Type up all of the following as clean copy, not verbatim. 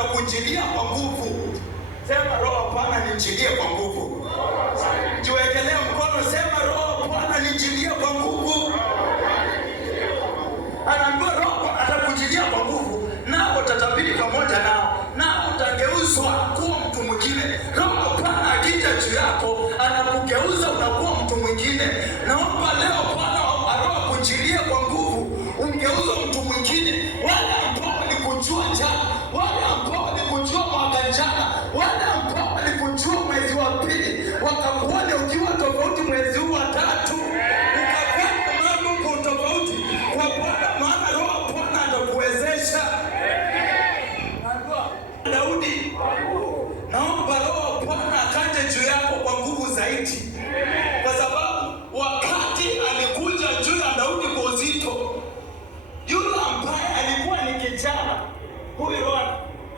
atakujilia kwa nguvu. Sema Roho Bwana nijilie kwa nguvu. Jiwekelee mkono, sema Roho Bwana nijilie kwa nguvu. Anaambiwa Roho atakujilia kwa nguvu, nao utatabiri pamoja nao utageuzwa kuwa mtu mwingine. Roho Bwana akija juu yako anakugeuza unakuwa mtu mwingine. Naomba leo Bwana Roho akujilie kwa nguvu, ungeuza mtu mwingine. Wale ambao walikujua jana, wale ambao walikujua mwaka jana, wale ambao walikujua mwezi wa pili, wakakuona ukiwa tofauti mwezi huu wa tatu, ukafanya mambo kwa tofauti kwa Bwana, maana Roho Bwana atakuwezesha. Daudi, naomba Roho Bwana akaje juu yako kwa nguvu zaidi, kwa sababu wakati alikuja juu ya Daudi kwa uzito, yule ambaye alikuwa ni kijana, huyu Roho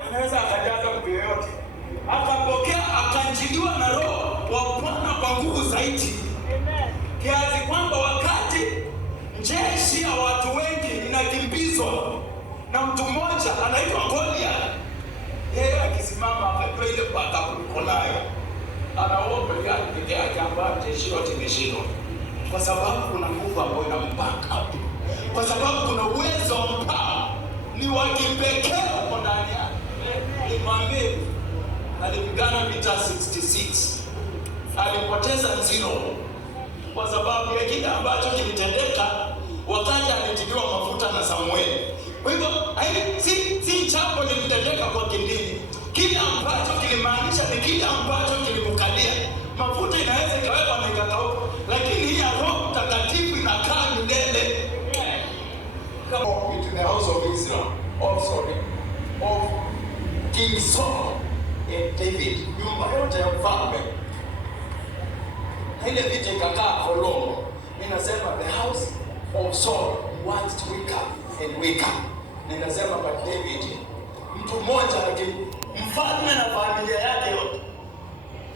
anaweza akajaza mtu yeyote, akapokea akanjiliwa na Roho wa Bwana kwa nguvu zaidi, kiasi kwamba wakati jeshi ya watu wengi inakimbizwa na mtu mmoja anaitwa Goliath, yeye akisimama akajua ile paka kuliko nayo, anaomba Goliath peke yake ambaye jeshi yote imeshindwa, kwa sababu kuna nguvu ambayo inampaka, kwa sababu kuna uwezo ambao ni wa kipekee kwa ndani yake. Imwambie alipigana vita 66, alipoteza 0 kwa sababu ya kile ambacho kilitendeka wakati alitiliwa mafuta na Samueli. Kwa hivyo si jambo lilitendeka kwa kindini. Kile ambacho kilimaanisha ni kile ambacho kilimkalia. Mafuta inaweza ikawekwa na ikakauka, lakini hii Roho Mtakatifu inakaa milele. Come on, to the house of Israel, of King Saul and David, nyumba yote ya mfalme. Ile vita ikakaa for long. Ninasema the house of Saul wants to wake up and wake up. Ninasema but David, mtu mmoja, lakini mfalme na familia yake yote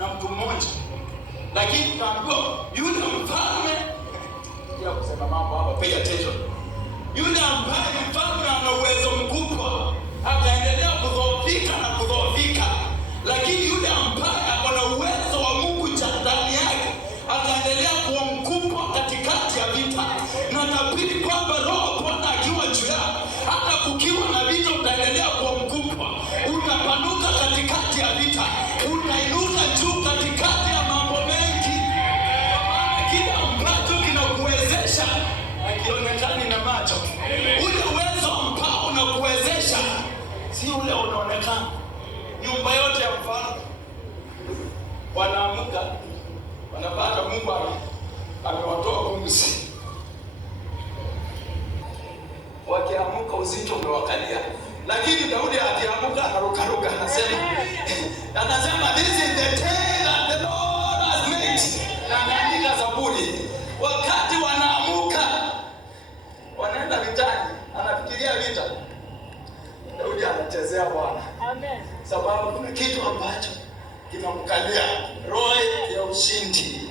na mtu mmoja, lakini tunaambiwa yule mfalme, ya kusema mambo hapa, pay attention, yule ambaye mfalme ana uwezo mkubwa akaendelea kudhoofika na kudhoofika, lakini yule ambaye ako na uwezo wa Mungu ndani yake akaendelea kuwa mkubwa katikati ya vita. Na tabiri kwamba Roho Bwana akiwa juu yako, hata kukiwa na vita utaendelea kuwa mkubwa, utapanuka katikati ya vita, utainuka juu katikati ya mambo mengi. Kile ambacho kinakuwezesha hakionekani na macho, ule uwezo ambao unakuwezesha si ule unaonekana. Nyumba yote ya mfalme wanaamka, wanapata Mungu amewatoa pumzi. Wakiamka uzito umewakalia, lakini Daudi akiamka anarukaruka, anasema this is the day that the Lord has made. Na anaandika Zaburi. Wakati wanaamka wanaenda vitani, anafikiria vita, Daudi anachezea Bwana. Amen. Sababu kuna kitu ambacho kinamkalia, roho ya ushindi.